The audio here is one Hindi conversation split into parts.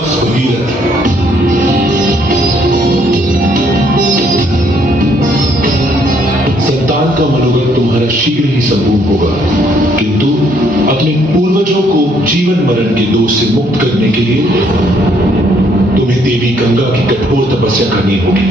वत्स भगीरथ, संतान का मनोगत तुम्हारा शीघ्र ही संपूर्ण होगा, किंतु अपने पूर्वजों को जीवन मरण के दोष से मुक्त करने के लिए तुम्हें देवी गंगा की कठोर तपस्या करनी होगी।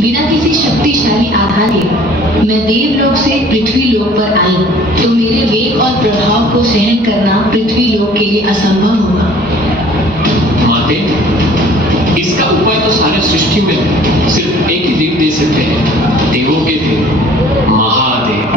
बिना किसी शक्तिशाली आधार के मैं देवलोक से पृथ्वी लोक पर आई, तो मेरे वेग और प्रभाव को सहन करना पृथ्वी लोक के लिए असंभव होगा। माते, इसका उपाय तो सारे सृष्टि में सिर्फ एक ही देव दे सकते हैं, देवों के देव महादेव।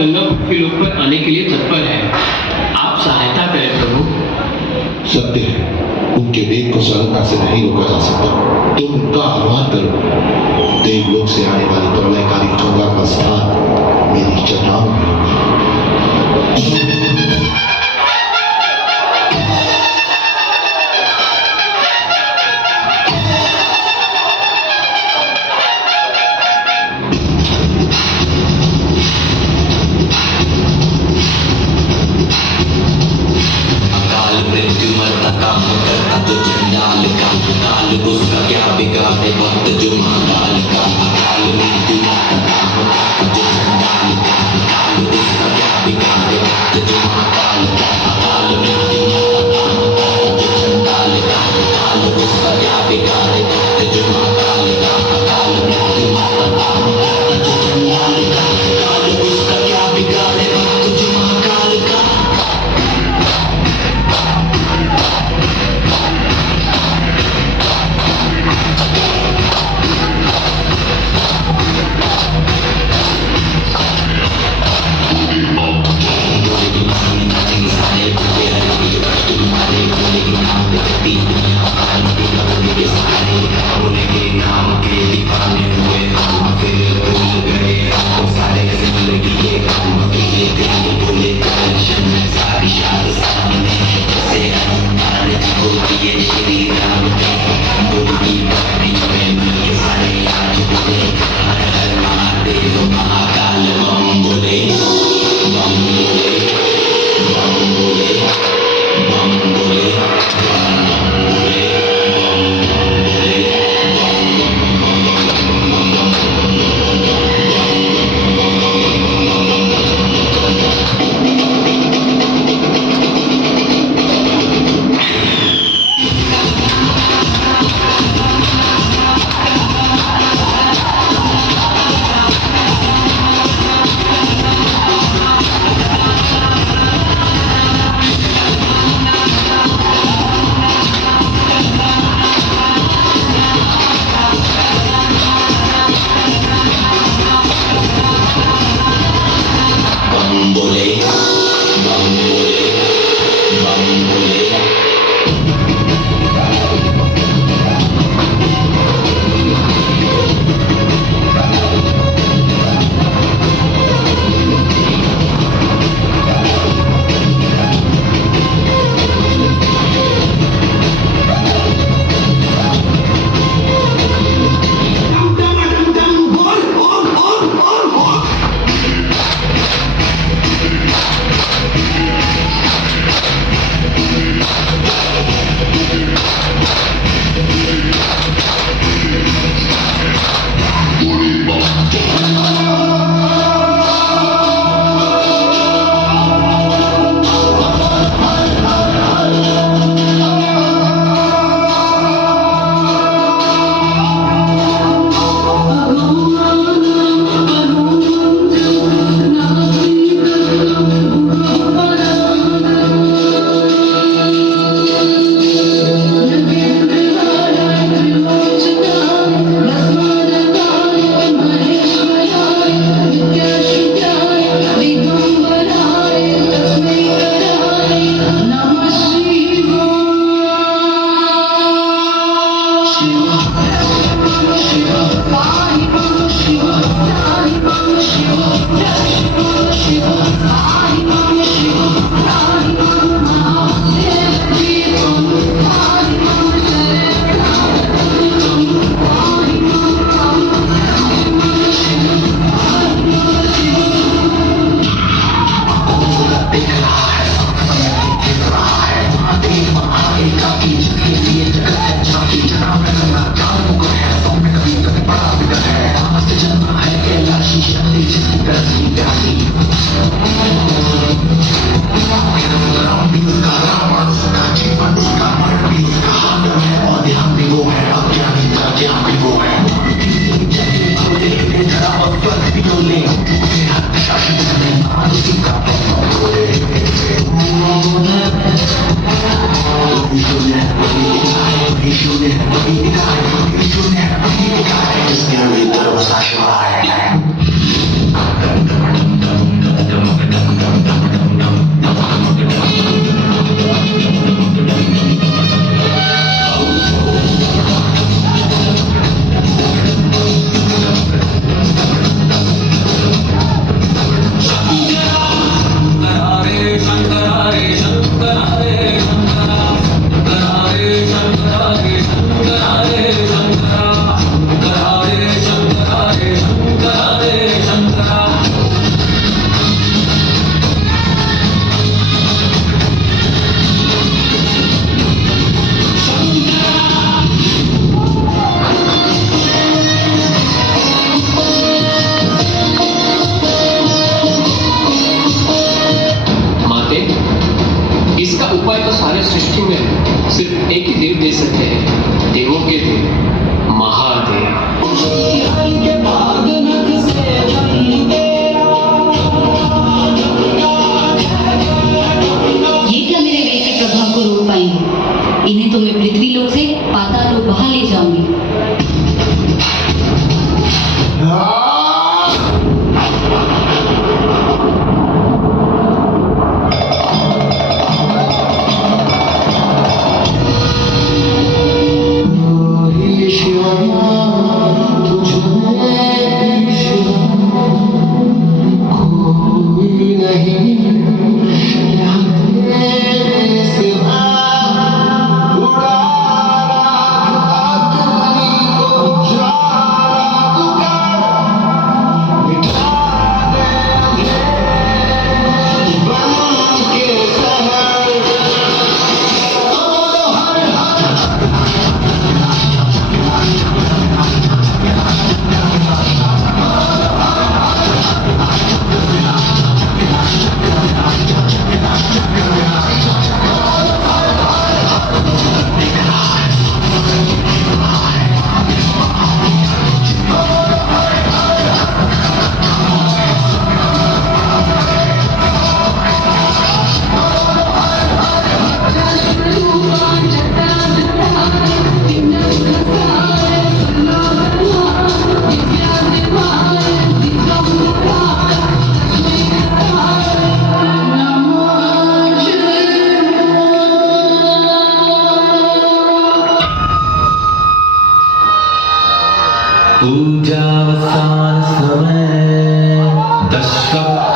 गंगा पृथ्वी लोक पर आने के लिए तत्पर है। आप सहायता करें प्रभु। सत्य है, उनके वेग को सरलता से नहीं रोका जा सकता। तुम उनका आह्वान करो। देवलोक से आने वाली प्रलयकारी गंगा का स्थान मेरी चट्टानों में होगा। अकाल मृत्यु मरता काम करता जो चंडाल का, काल उसका क्या बिगाड़े वक्त जो महाकाल का। अकाल मृत्यु मरता काम करता जो चंडाल का, काल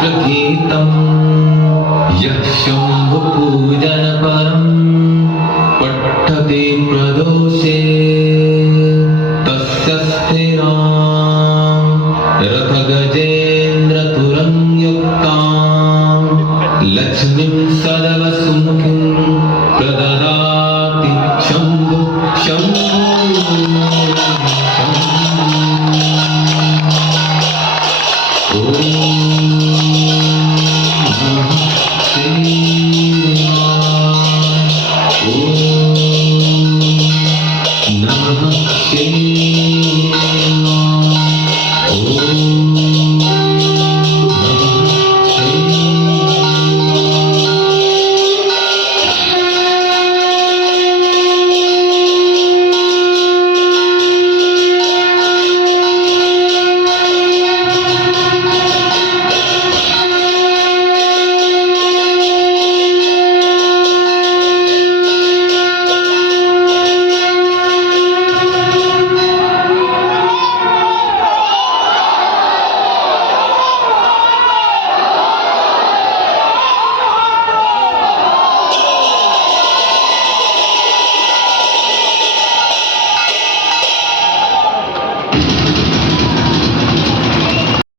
राष्ट्रगीतं यः शम्भुपूजनपरं पठ्यते प्रदोषे तस्य स्थिरां रथगजेन्द्रतुरं युक्तां लक्ष्मीं सदा